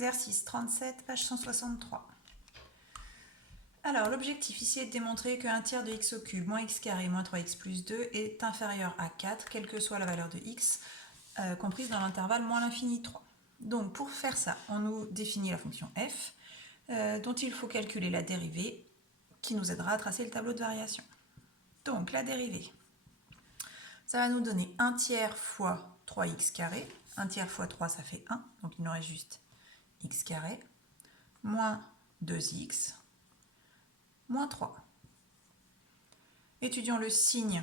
Exercice 37, page 163. Alors, l'objectif ici est de démontrer qu'un tiers de x au cube moins x carré moins 3x plus 2 est inférieur à 4, quelle que soit la valeur de x, comprise dans l'intervalle moins l'infini 3. Donc, pour faire ça, on nous définit la fonction f, dont il faut calculer la dérivée, qui nous aidera à tracer le tableau de variation. Donc, la dérivée, ça va nous donner 1 tiers fois 3x carré. 1 tiers fois 3, ça fait 1, donc il nous reste juste x carré, moins 2x, moins 3. Étudions le signe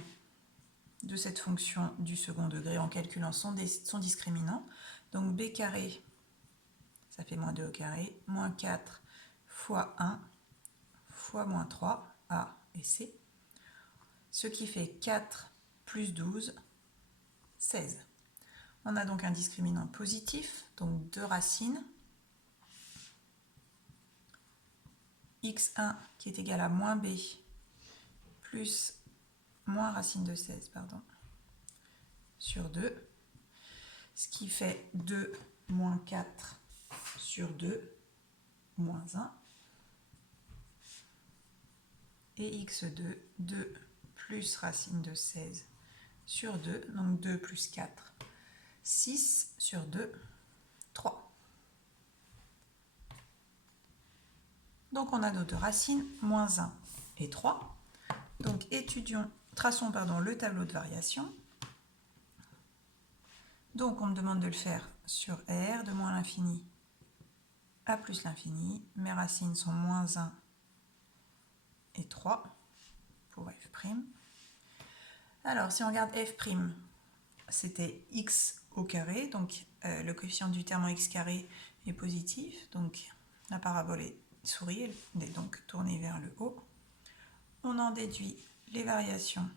de cette fonction du second degré en calculant son discriminant. Donc b carré, ça fait moins 2 au carré, moins 4 fois 1 fois moins 3, a et c, ce qui fait 4 plus 12, 16. On a donc un discriminant positif, donc 2 racines, x1 qui est égal à moins b plus moins racine de 16, sur 2, ce qui fait 2 moins 4 sur 2, moins 1, et x2, 2 plus racine de 16 sur 2, donc 2 plus 4, 6 sur 2, 3. Donc on a nos deux racines, moins 1 et 3. Donc traçons le tableau de variation. Donc on me demande de le faire sur R, de moins l'infini à plus l'infini. Mes racines sont moins 1 et 3 pour f'. Alors si on regarde f', c'était x au carré, donc le coefficient du terme en x carré est positif, donc la parabole sourit, elle est donc tournée vers le haut. On en déduit les variations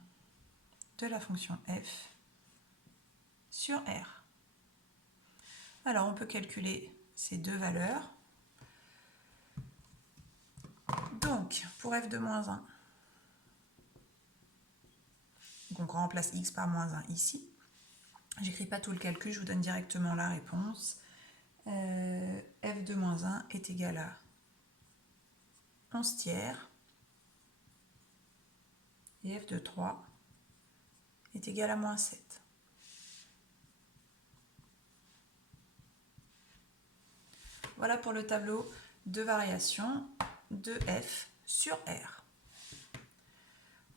de la fonction f sur R. Alors on peut calculer ces deux valeurs. Donc pour f de moins 1, donc on remplace x par moins 1 ici. J'écris pas tout le calcul, je vous donne directement la réponse. F de moins 1 est égal à 11 tiers et f de 3 est égal à moins 7. Voilà pour le tableau de variation de f sur R.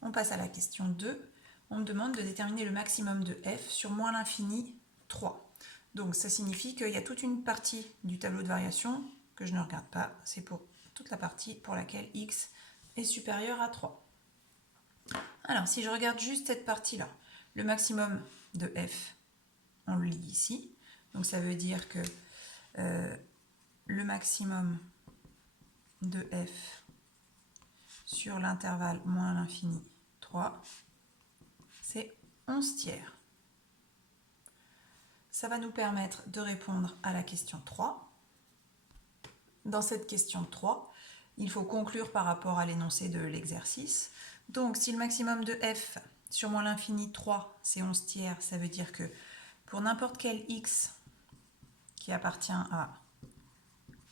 On passe à la question 2. On me demande de déterminer le maximum de f sur moins l'infini 3. Donc ça signifie qu'il y a toute une partie du tableau de variation que je ne regarde pas. C'est pour toute la partie pour laquelle x est supérieur à 3. Alors si je regarde juste cette partie-là, le maximum de f, on le lit ici. Donc ça veut dire que le maximum de f sur l'intervalle moins l'infini 3, c'est 11 tiers. Ça va nous permettre de répondre à la question 3. Dans cette question 3, il faut conclure par rapport à l'énoncé de l'exercice. Donc si le maximum de f sur moins l'infini 3, c'est 11 tiers, ça veut dire que pour n'importe quel x qui appartient à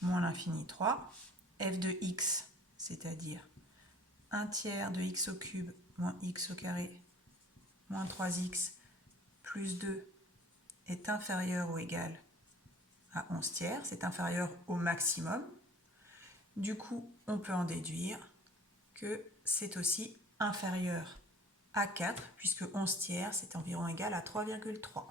moins l'infini 3, f de x, c'est-à-dire 1 tiers de x au cube moins x au carré moins 3x plus 2 est inférieur ou égal à 11 tiers, c'est inférieur au maximum. Du coup, on peut en déduire que c'est aussi inférieur à 4, puisque 11 tiers, c'est environ égal à 3,3.